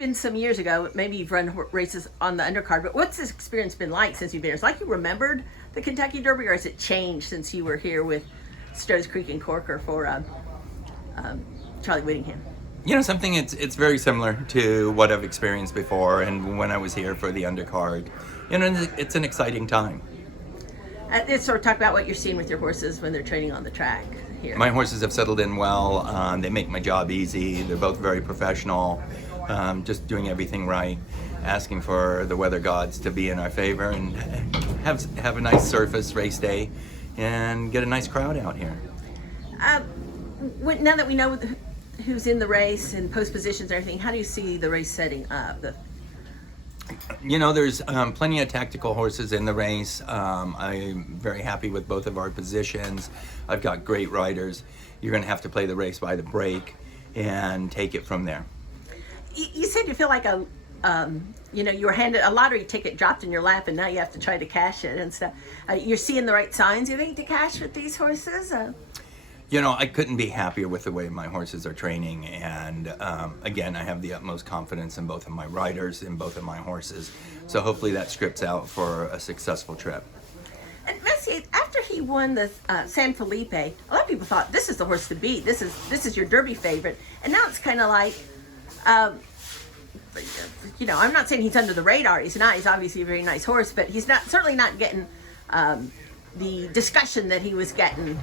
Been some years ago, maybe you've run races on the undercard, but what's this experience been like since you've been here? It's like you remembered the Kentucky Derby, or has it changed since you were here with Stowe's Creek and Corker for Charlie Whittingham? Something it's very similar to what I've experienced before, and when I was here for the undercard. It's an exciting time. Let's sort of talk about what you're seeing with your horses when they're training on the track here. My horses have settled in well. They make my job easy. They're both very professional, just doing everything right, asking for the weather gods to be in our favor and have a nice surface race day and get a nice crowd out here. Now that we know who's in the race and post positions and everything, how do you see the race setting up? There's plenty of tactical horses in the race. I'm very happy with both of our positions. I've got great riders. You're going to have to play the race by the break and take it from there. You said you feel like you were handed a lottery ticket dropped in your lap, and now you have to try to cash it and stuff. You're seeing the right signs, you think, to cash with these horses? I couldn't be happier with the way my horses are training, and again, I have the utmost confidence in both of my riders and both of my horses. So hopefully that scripts out for a successful trip. And Messier, after he won the San Felipe, a lot of people thought this is the horse to beat. This is your Derby favorite, and now it's kind of like, I'm not saying he's under the radar. He's not. He's obviously a very nice horse, but he's certainly not getting the discussion that he was getting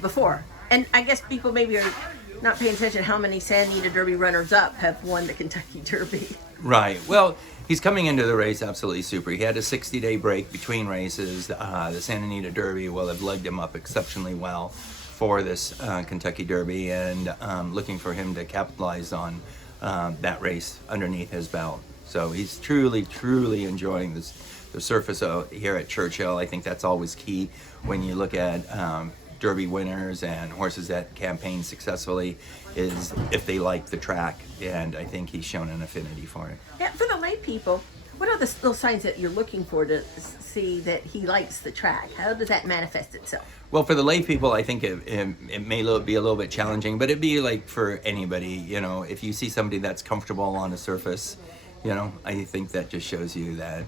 before. And I guess people maybe are not paying attention how many Santa Anita Derby runners-up have won the Kentucky Derby. Right. Well, he's coming into the race absolutely super. He had a 60-day break between races. The Santa Anita Derby will have legged him up exceptionally well for this Kentucky Derby, and looking for him to capitalize on that race underneath his belt. So he's truly, truly enjoying the surface here at Churchill. I think that's always key when you look at Derby winners and horses that campaign successfully, is if they like the track, and I think he's shown an affinity for it. Yeah, for the lay people, what are the little signs that you're looking for to see that he likes the track? How does that manifest itself? Well, for the lay people, I think it may be a little bit challenging, but it'd be like for anybody. If you see somebody that's comfortable on a surface, I think that just shows you that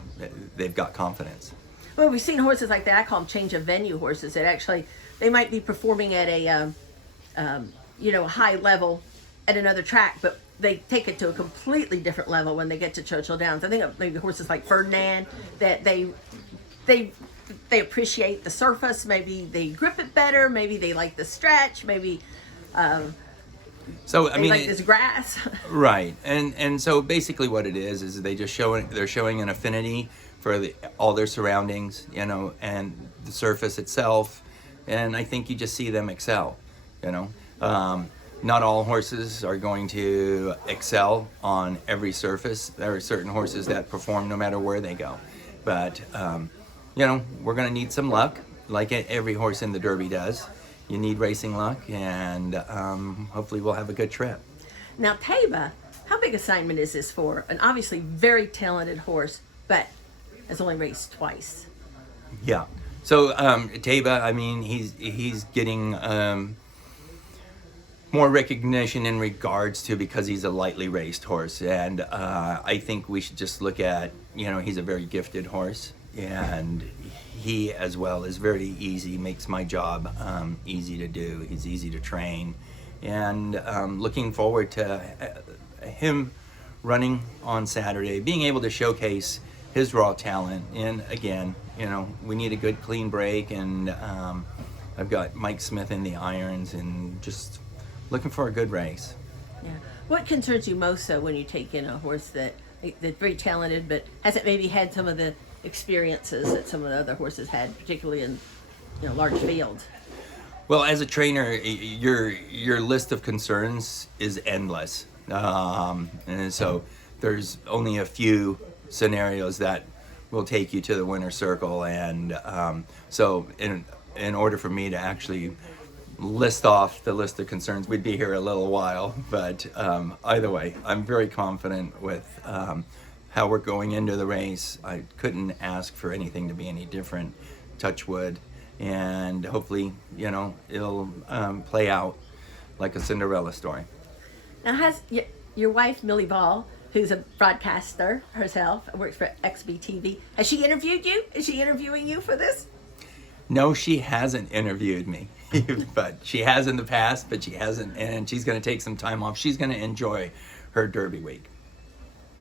they've got confidence. Well, we've seen horses like that. I call them change of venue horses. That actually, they might be performing at a high level at another track, but they take it to a completely different level when they get to Churchill Downs. I think of maybe horses like Ferdinand, that they appreciate the surface. Maybe they grip it better. Maybe they like the stretch. Maybe like this grass. Right, and so basically what it is they're showing an affinity for all their surroundings, and the surface itself, and I think you just see them excel. Not all horses are going to excel on every surface. There are certain horses that perform no matter where they go, but we're going to need some luck, like every horse in the Derby does. You need racing luck, and hopefully we'll have a good trip. Now, Taiba, how big assignment is this for? An obviously very talented horse, but has only raced twice. Yeah. So Taiba, he's getting more recognition in regards to, because he's a lightly raced horse, and I think we should just look at, he's a very gifted horse, and he as well is very easy, makes my job easy to do. He's easy to train, and looking forward to him running on Saturday, being able to showcase his raw talent. And again, we need a good clean break, and I've got Mike Smith in the irons, and just looking for a good race. Yeah. What concerns you most, though, when you take in a horse that's very talented, but hasn't maybe had some of the experiences that some of the other horses had, particularly in large fields? Well, as a trainer, your list of concerns is endless, and so there's only a few scenarios that will take you to the winner's circle, and so in order for me to actually list off the list of concerns, we'd be here a little while, but either way, I'm very confident with how we're going into the race. I couldn't ask for anything to be any different, touch wood, and hopefully, it'll play out like a Cinderella story. Now, has your wife, Millie Ball, who's a broadcaster herself, works for XBTV. Has she interviewed you? Is she interviewing you for this? No, she hasn't interviewed me, but she has in the past, but she hasn't, and she's going to take some time off. She's going to enjoy her Derby week.